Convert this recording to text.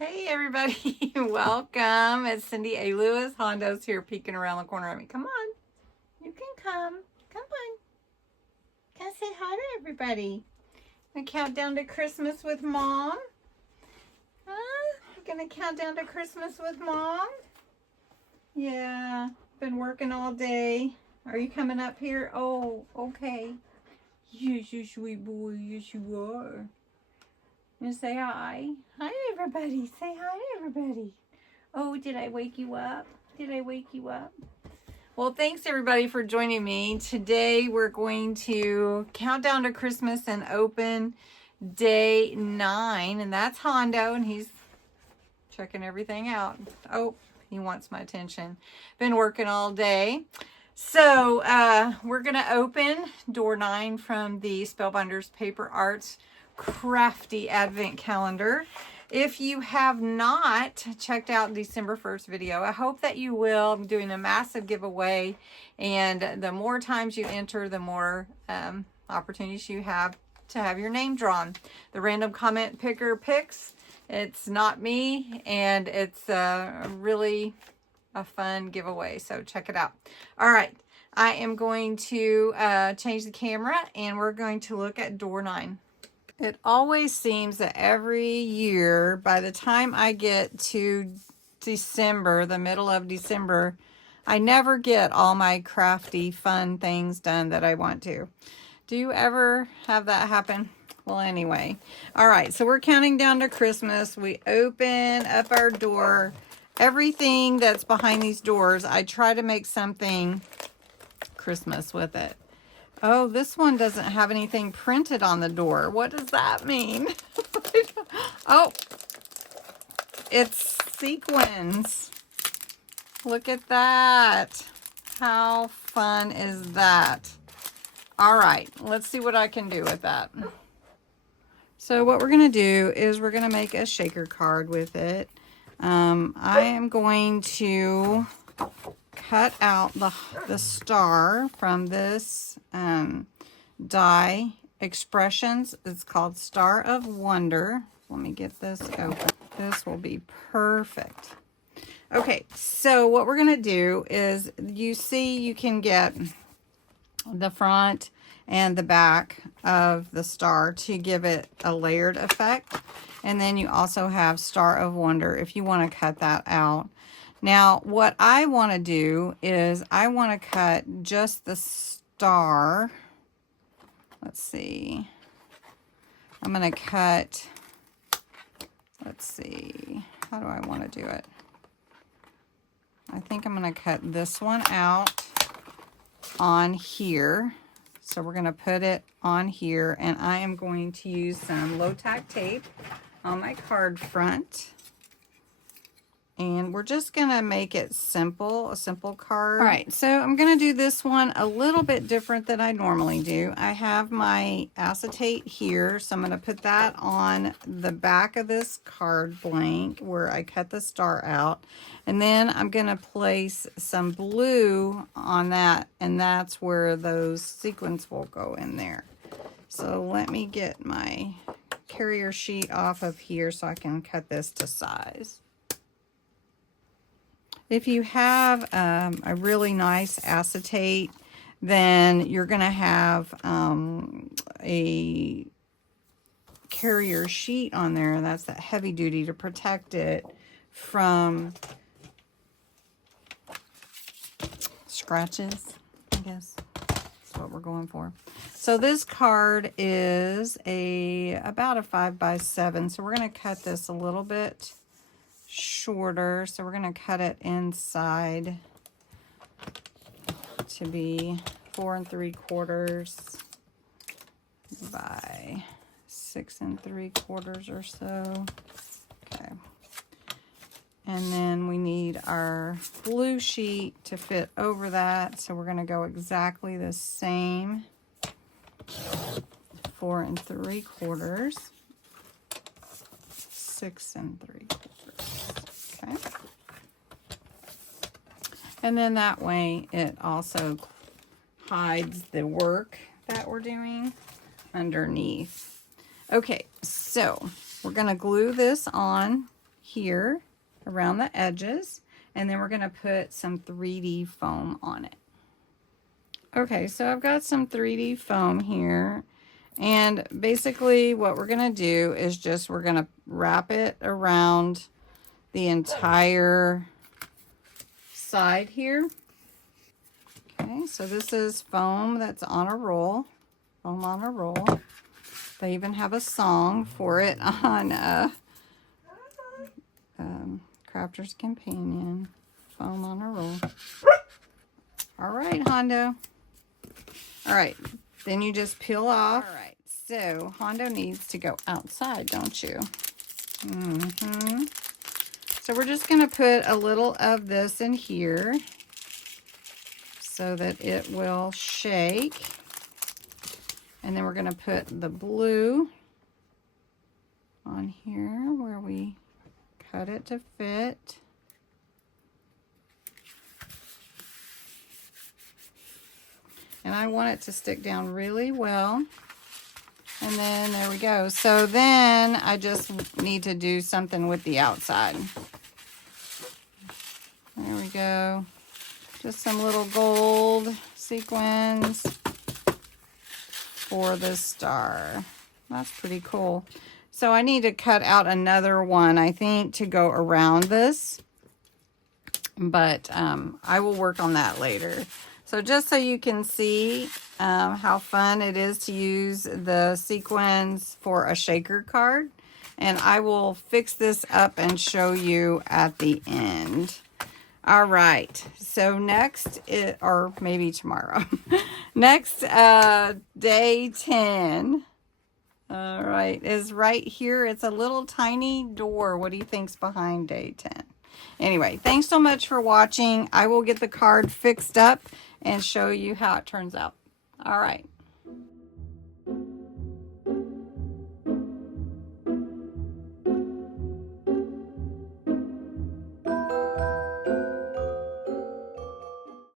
Hey everybody, welcome. It's Cindy A. Lewis. Hondo's here peeking around the corner at me. Come on, you can come. Come on. Come say hi to everybody. Gonna count down to Christmas with Mom? Huh? Gonna count down to Christmas with Mom? Yeah, been working all day. Are you coming up here? Oh, okay. Yes, you sweet boy. Yes, you are. You say hi. Hi, everybody. Say hi to everybody. Oh, did I wake you up? Did I wake you up? Well, thanks, everybody, for joining me. Today, we're going to count down to Christmas and open day 9. And that's Hondo, and he's checking everything out. Oh, he wants my attention. Been working all day. So, we're going to open door 9 from the Spellbinders Paper Arts Crafty Advent Calendar. If you have not checked out December 1st video, I hope that you will. I'm doing a massive giveaway, and the more times you enter, the more opportunities you have to have your name drawn. The random comment picker picks. It's not me, and it's really a fun giveaway, so check it out. All right, I am going to change the camera, and we're going to look at door 9. It always seems that every year, by the time I get to December, the middle of December, I never get all my crafty, fun things done that I want to. Do you ever have that happen? Well, anyway. All right, so we're counting down to Christmas. We open up our door. Everything that's behind these doors, I try to make something Christmas with it. Oh, this one doesn't have anything printed on the door. What does that mean? Oh, it's sequins. Look at that. How fun is that? All right, let's see what I can do with that. So what we're going to do is we're going to make a shaker card with it. I am going to cut out the star from this die expressions. It's called Star of Wonder. Let me get this open. This will be perfect. Okay, so what we're going to do is, you see you can get the front and the back of the star to give it a layered effect. And then you also have Star of Wonder if you want to cut that out. Now, what I want to do is I want to cut just the star. Let's see. I'm going to cut, let's see, how do I want to do it? I think I'm going to cut this one out on here. So we're going to put it on here, and I am going to use some low-tack tape on my card front. And we're just going to make it simple, a simple card. All right, so I'm going to do this one a little bit different than I normally do. I have my acetate here, so I'm going to put that on the back of this card blank where I cut the star out. And then I'm going to place some blue on that, and that's where those sequins will go in there. So let me get my carrier sheet off of here so I can cut this to size. If you have a really nice acetate, then you're going to have a carrier sheet on there. That's that heavy duty to protect it from scratches, I guess. That's what we're going for. So this card is about a 5x7. So we're going to cut this a little bit shorter, so we're going to cut it inside to be 4 3/4 by 6 3/4 or so. Okay, and then we need our blue sheet to fit over that, so we're going to go exactly the same, 4 3/4, 6 3/4. Okay. And then that way it also hides the work that we're doing underneath. Okay, so we're going to glue this on here around the edges, and then we're going to put some 3D foam on it. Okay, so I've got some 3D foam here, and basically what we're going to do is we're going to wrap it around the entire side here. Okay, so this is foam that's on a roll. Foam on a roll. They even have a song for it on Crafter's Companion. Foam on a roll. All right, Hondo. All right, then you just peel off. All right, so Hondo needs to go outside, don't you? So we're just going to put a little of this in here so that it will shake. And then we're going to put the blue on here where we cut it to fit. And I want it to stick down really well. And then there we go. So then I just need to do something with the outside. There we go. Just some little gold sequins for the star. That's pretty cool. So I need to cut out another one, I think, to go around this. But I will work on that later. So just so you can see how fun it is to use the sequins for a shaker card. And I will fix this up and show you at the end. All right, so next, or maybe tomorrow, next day 10, all right, is right here. It's a little tiny door. What do you think's behind day 10? Anyway, thanks so much for watching. I will get the card fixed up and show you how it turns out. All right.